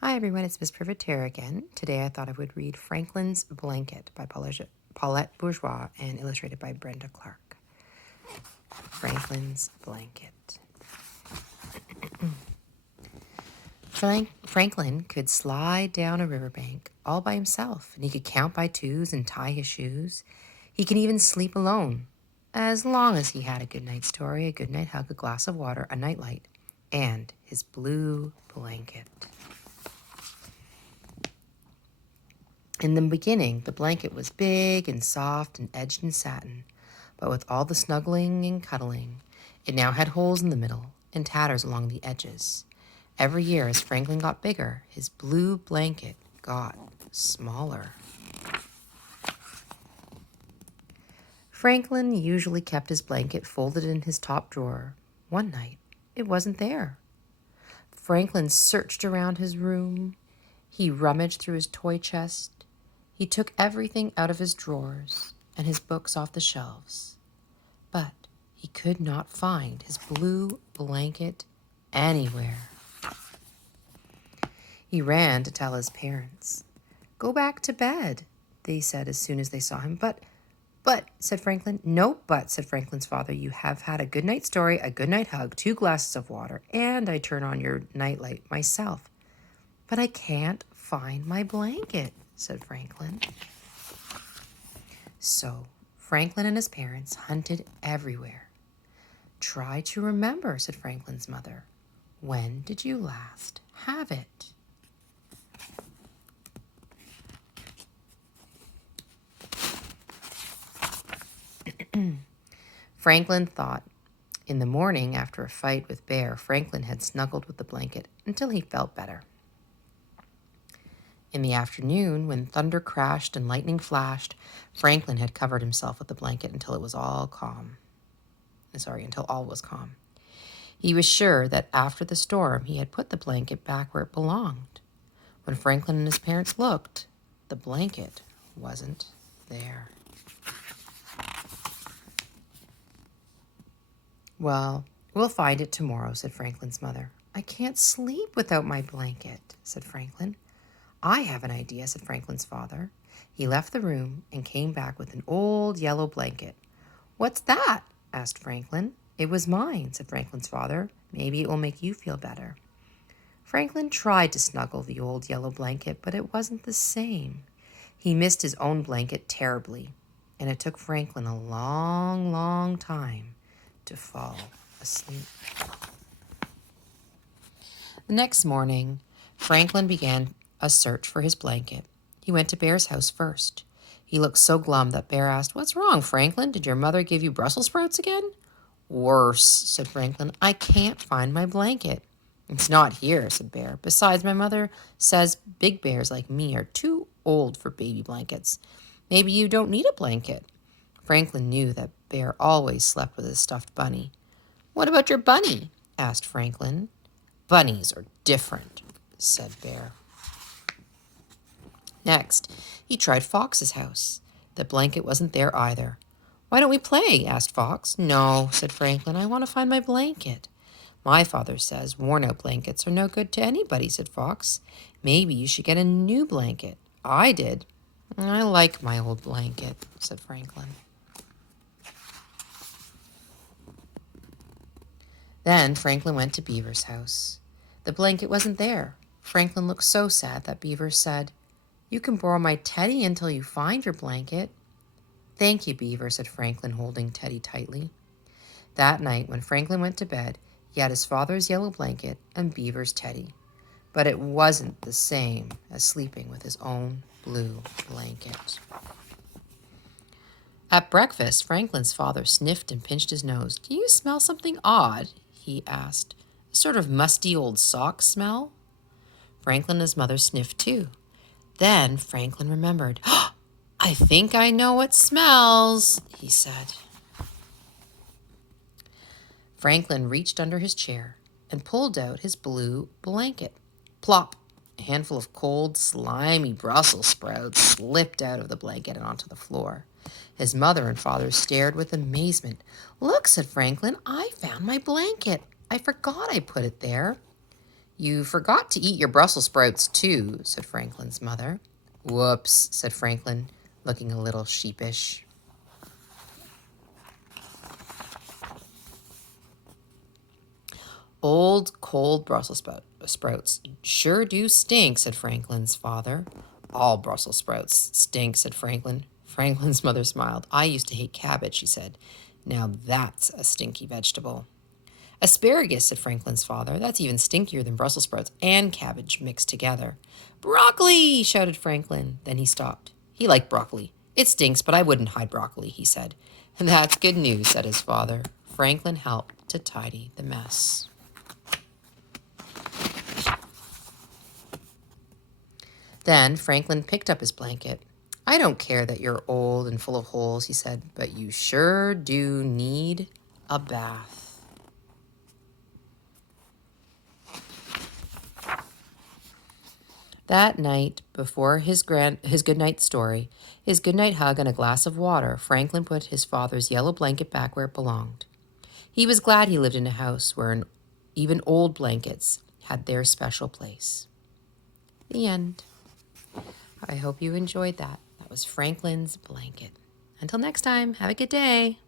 Hi everyone, it's Miss Privateer again. Today I thought I would read Franklin's Blanket by Paulette Bourgeois and illustrated by Brenda Clark. Franklin's Blanket. Franklin could slide down a riverbank all by himself, and he could count by twos and tie his shoes. He could even sleep alone, as long as he had a good night story, a good night hug, a glass of water, a nightlight, and his blue blanket. In the beginning, the blanket was big and soft and edged in satin, but with all the snuggling and cuddling, it now had holes in the middle and tatters along the edges. Every year, as Franklin got bigger, his blue blanket got smaller. Franklin usually kept his blanket folded in his top drawer. One night, it wasn't there. Franklin searched around his room. He rummaged through his toy chest. He took everything out of his drawers and his books off the shelves, but he could not find his blue blanket anywhere. He ran to tell his parents. "Go back to bed," they said as soon as they saw him. But, said Franklin. "No, but," said Franklin's father. "You have had a good night story, a good night hug, 2 glasses of water, and I turn on your nightlight myself." "But I can't find my blanket," said Franklin. So Franklin and his parents hunted everywhere. "Try to remember," said Franklin's mother. "When did you last have it?" Franklin thought. In the morning, after a fight with Bear, Franklin had snuggled with the blanket until he felt better. In the afternoon, when thunder crashed and lightning flashed, Franklin had covered himself with the blanket until all was calm. He was sure that after the storm, he had put the blanket back where it belonged. When Franklin and his parents looked, the blanket wasn't there. "Well, we'll find it tomorrow," said Franklin's mother. "I can't sleep without my blanket," said Franklin. "I have an idea," said Franklin's father. He left the room and came back with an old yellow blanket. "What's that?" asked Franklin. "It was mine," said Franklin's father. "Maybe it will make you feel better." Franklin tried to snuggle the old yellow blanket, but it wasn't the same. He missed his own blanket terribly, and it took Franklin a long, long time to fall asleep. The next morning, Franklin began a search for his blanket. He went to Bear's house first. He looked so glum that Bear asked, "What's wrong, Franklin? Did your mother give you Brussels sprouts again?" "Worse," said Franklin. "I can't find my blanket." "It's not here," said Bear. "Besides, my mother says big bears like me are too old for baby blankets. Maybe you don't need a blanket." Franklin knew that Bear always slept with his stuffed bunny. "What about your bunny?" asked Franklin. "Bunnies are different," said Bear. Next, he tried Fox's house. The blanket wasn't there either. "Why don't we play?" asked Fox. "No," said Franklin. "I want to find my blanket." "My father says worn-out blankets are no good to anybody," said Fox. "Maybe you should get a new blanket." "I did." "I like my old blanket," said Franklin. Then Franklin went to Beaver's house. The blanket wasn't there. Franklin looked so sad that Beaver said, "You can borrow my Teddy until you find your blanket." "Thank you, Beaver," said Franklin, holding Teddy tightly. That night, when Franklin went to bed, he had his father's yellow blanket and Beaver's Teddy. But it wasn't the same as sleeping with his own blue blanket. At breakfast, Franklin's father sniffed and pinched his nose. "Do you smell something odd?" he asked. "A sort of musty old sock smell?" Franklin and his mother sniffed too. Then Franklin remembered. "I think I know what smells," he said. Franklin reached under his chair and pulled out his blue blanket. Plop! A handful of cold, slimy Brussels sprouts slipped out of the blanket and onto the floor. His mother and father stared with amazement. "Look," said Franklin, "I found my blanket. I forgot I put it there." You forgot to eat your Brussels sprouts, too, said Franklin's mother. Whoops, said Franklin, looking a little sheepish. Old, cold Brussels sprouts sure do stink, said Franklin's father. All Brussels sprouts stink, said Franklin. Franklin's mother smiled. I used to hate cabbage, she said. Now that's a stinky vegetable. Asparagus, said Franklin's father. That's even stinkier than Brussels sprouts and cabbage mixed together. Broccoli, shouted Franklin. Then he stopped. He liked broccoli. It stinks, but I wouldn't hide broccoli, he said. That's good news, said his father. Franklin helped to tidy the mess. Then Franklin picked up his blanket. I don't care that you're old and full of holes, he said, but you sure do need a bath. That night, before his goodnight story, his goodnight hug and a glass of water, Franklin put his father's yellow blanket back where it belonged. He was glad he lived in a house where even old blankets had their special place. The end. I hope you enjoyed that. That was Franklin's blanket. Until next time, have a good day.